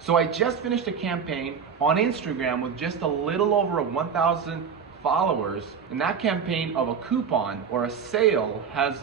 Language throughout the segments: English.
So I just finished a campaign on Instagram with just a little over 1,000 followers, and that campaign of a coupon or a sale has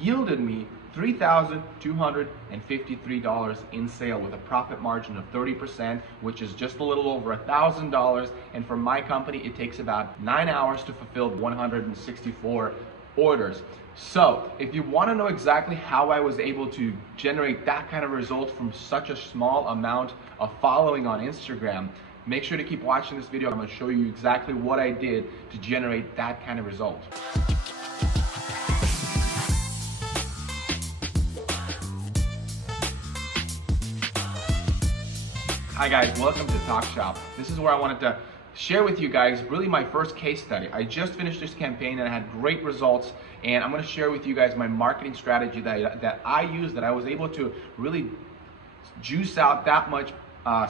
yielded me $3,253 in sale with a profit margin of 30%, which is just a little over $1,000. And for my company, it takes about 9 hours to fulfill 164 orders. So if you want to know exactly how I was able to generate that kind of results from such a small amount of following on Instagram, make sure to keep watching this video. I'm going to show you exactly what I did to generate that kind of result. Hi guys, welcome to Talk Shop. This is where I wanted to share with you guys really my first case study. I just finished this campaign and I had great results, and I'm going to share with you guys my marketing strategy that I used, that I was able to really juice out that much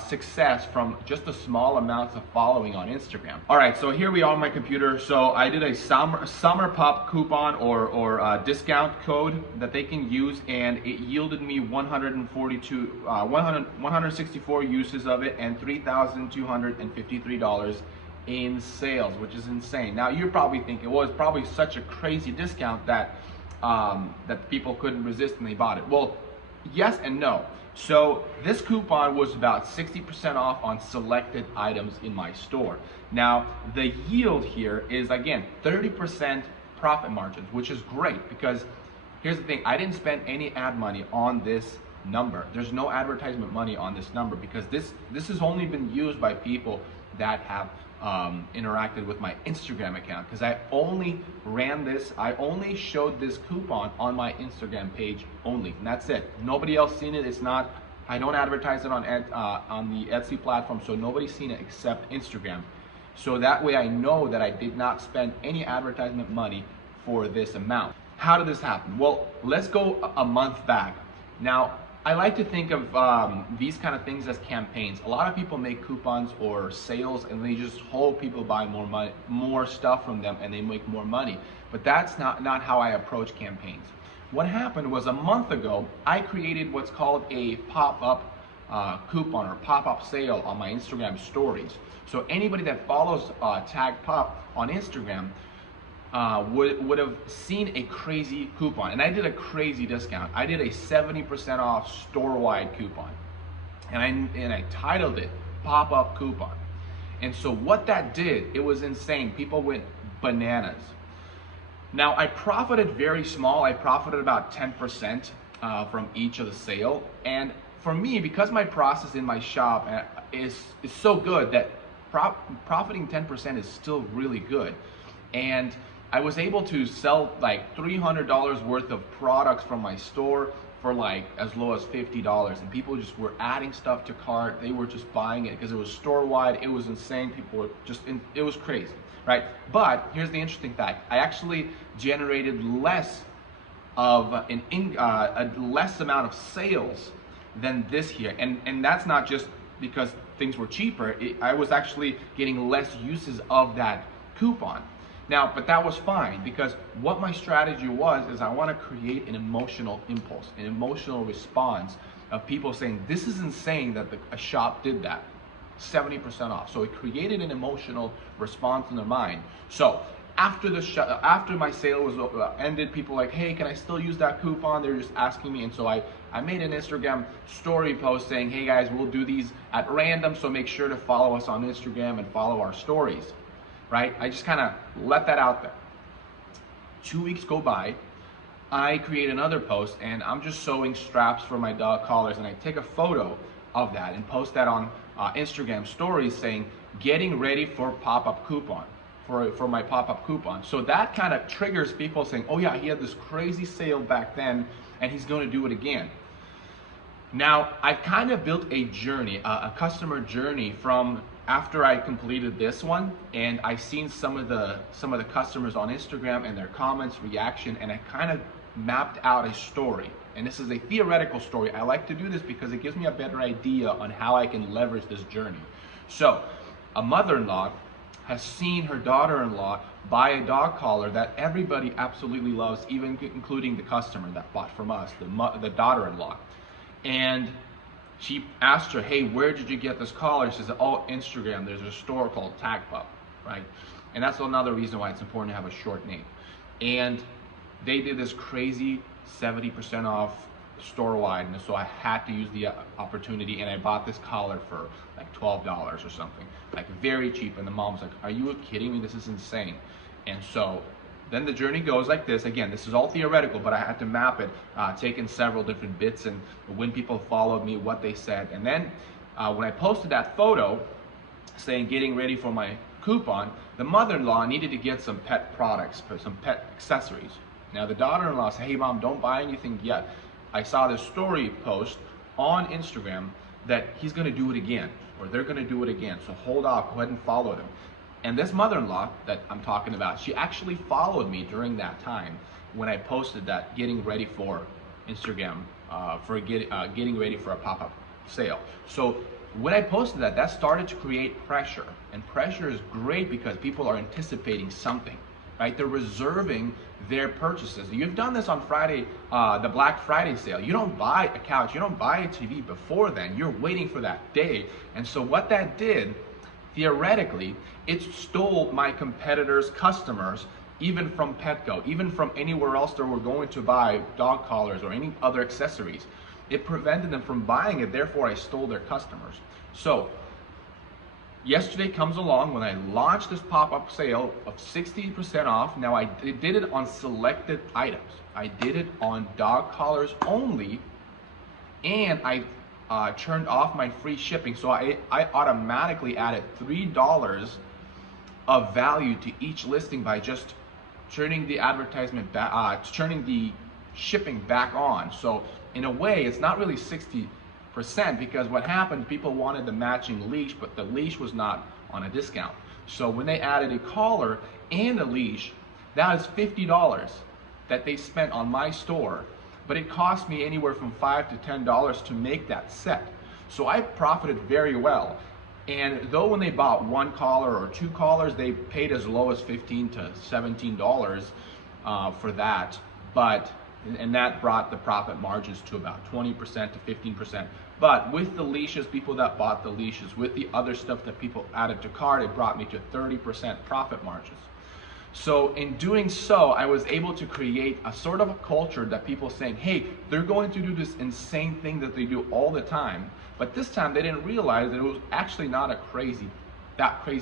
success from just a small amounts of following on Instagram. All right, so here we are on my computer. So I did a summer pop coupon or discount code that they can use, and it yielded me 164 uses of it and $3,253 in sales, which is insane. Now you're probably thinking, well, it's probably such a crazy discount that that people couldn't resist and they bought it. Well, yes and no. So this coupon was about 60% off on selected items in my store. Now the yield here is again 30% profit margins, which is great because here's the thing, I didn't spend any ad money on this number. There's no advertisement money on this number because this has only been used by people that have interacted with my Instagram account, because I only ran this, I only showed this coupon on my Instagram page only, and that's it. Nobody else seen it. It's not, I don't advertise it on the Etsy platform, so nobody's seen it except Instagram. So that way I know that I did not spend any advertisement money for this amount. How did this happen? Well, let's go a month back. Now, I like to think of these kind of things as campaigns. A lot of people make coupons or sales and they just hope people buy more money, more stuff from them, and they make more money. But that's not how I approach campaigns. What happened was a month ago, I created what's called a pop-up coupon or pop-up sale on my Instagram stories. So anybody that follows Tag Pop on Instagram would have seen a crazy coupon, and I did a crazy discount. I did a 70% off store-wide coupon, and I titled it pop-up coupon. And so what that did, it was insane. People went bananas. Now I profited very small. I profited about 10% from each of the sale, and for me, because my process in my shop is so good that profiting 10% is still really good. And I was able to sell like $300 worth of products from my store for like as low as $50, and people just were adding stuff to cart. They were just buying it because it was store-wide. It was insane. People were just it was crazy, right? But here's the interesting fact. I actually generated less of a less amount of sales than this here, and that's not just because things were cheaper. I was actually getting less uses of that coupon. Now, but that was fine, because what my strategy was is I want to create an emotional impulse, an emotional response of people saying, this is insane that a shop did that, 70% off. So it created an emotional response in their mind. So after my sale was ended, people were like, hey, can I still use that coupon? They're just asking me. And so I made an Instagram story post saying, hey guys, we'll do these at random, so make sure to follow us on Instagram and follow our stories. Right? I just kind of let that out there. 2 weeks go by, I create another post, and I'm just sewing straps for my dog collars, and I take a photo of that and post that on Instagram stories saying, getting ready for pop-up coupon, for my pop-up coupon. So that kind of triggers people saying, oh yeah, he had this crazy sale back then and he's going to do it again. Now, I've kind of built a journey, a customer journey from after I completed this one, and I seen some of the customers on Instagram and their comments, reaction, and I kind of mapped out a story. And this is a theoretical story. I like to do this because it gives me a better idea on how I can leverage this journey. So, a mother-in-law has seen her daughter-in-law buy a dog collar that everybody absolutely loves, even including the customer that bought from us, the daughter-in-law. And she asked her, hey, where did you get this collar? She said, oh, Instagram. There's a store called TagPup, right? And that's another reason why it's important to have a short name. And they did this crazy 70% off store-wide, and so I had to use the opportunity, and I bought this collar for like $12 or something, like very cheap. And the mom's like, are you kidding me? This is insane. And so then the journey goes like this. Again, this is all theoretical, but I had to map it, taking several different bits and when people followed me, what they said. And then when I posted that photo saying getting ready for my coupon, the mother-in-law needed to get some pet products, some pet accessories. Now the daughter-in-law said, hey mom, don't buy anything yet. I saw this story post on Instagram that he's gonna do it again, or they're gonna do it again. So hold off, go ahead and follow them. And this mother-in-law that I'm talking about, she actually followed me during that time when I posted that getting ready for Instagram, getting ready for a pop-up sale. So when I posted that, that started to create pressure. And pressure is great because people are anticipating something, right? They're reserving their purchases. You've done this on Friday, the Black Friday sale. You don't buy a couch, you don't buy a TV before then. You're waiting for that day. And so what that did, theoretically, it stole my competitors' customers, even from Petco, even from anywhere else that were going to buy dog collars or any other accessories. It prevented them from buying it, therefore I stole their customers. So yesterday comes along when I launched this pop-up sale of 60% off. Now I did it on selected items. I did it on dog collars only, and I turned off my free shipping. So I automatically added $3 of value to each listing by just turning the advertisement back, turning the shipping back on. So in a way, it's not really 60%, because what happened, people wanted the matching leash, but the leash was not on a discount. So when they added a collar and a leash, that is $50 that they spent on my store, but it cost me anywhere from $5 to $10 to make that set. So I profited very well. And though when they bought one collar or two collars, they paid as low as $15 to $17 for that, and that brought the profit margins to about 20% to 15%. But with the leashes, people that bought the leashes, with the other stuff that people added to cart, it brought me to 30% profit margins. So in doing so, I was able to create a sort of a culture that people saying, hey, they're going to do this insane thing that they do all the time. But this time they didn't realize that it was actually not that crazy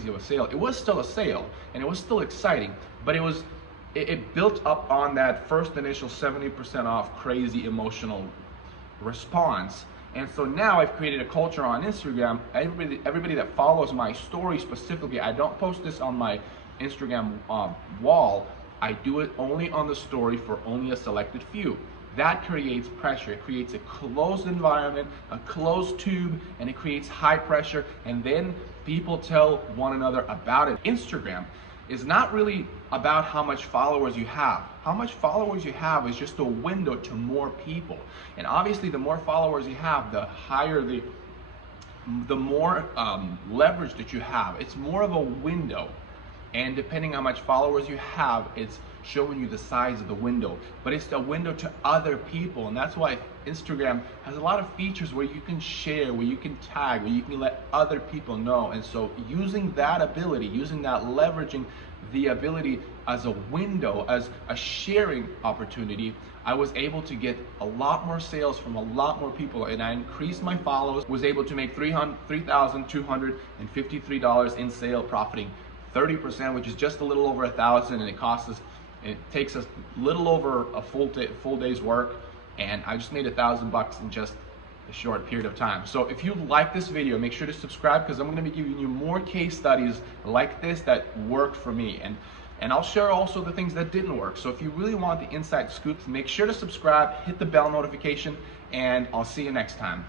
of a sale. It was still a sale and it was still exciting, but it built up on that first initial 70% off crazy emotional response. And so now I've created a culture on Instagram. Everybody that follows my story specifically, I don't post this on my Instagram wall. I do it only on the story for only a selected few. That creates pressure. It creates a closed environment, a closed tube, and it creates high pressure, and then people tell one another about it. Instagram is not really about how much followers you have. How much followers you have is just a window to more people. And obviously the more followers you have, the higher the more leverage that you have. It's more of a window. And depending on how much followers you have, it's showing you the size of the window. But it's the window to other people. And that's why Instagram has a lot of features where you can share, where you can tag, where you can let other people know. And so using that ability, using that leveraging the ability as a window, as a sharing opportunity, I was able to get a lot more sales from a lot more people, and I increased my followers, was able to make $3,253 in sale, profiting 30%, which is just a little over $1,000, and it takes us a little over a full day's work, and I just made $1,000 in just a short period of time. So if you like this video, make sure to subscribe, because I'm going to be giving you more case studies like this that worked for me, and I'll share also the things that didn't work. So if you really want the inside scoop, make sure to subscribe, hit the bell notification, and I'll see you next time.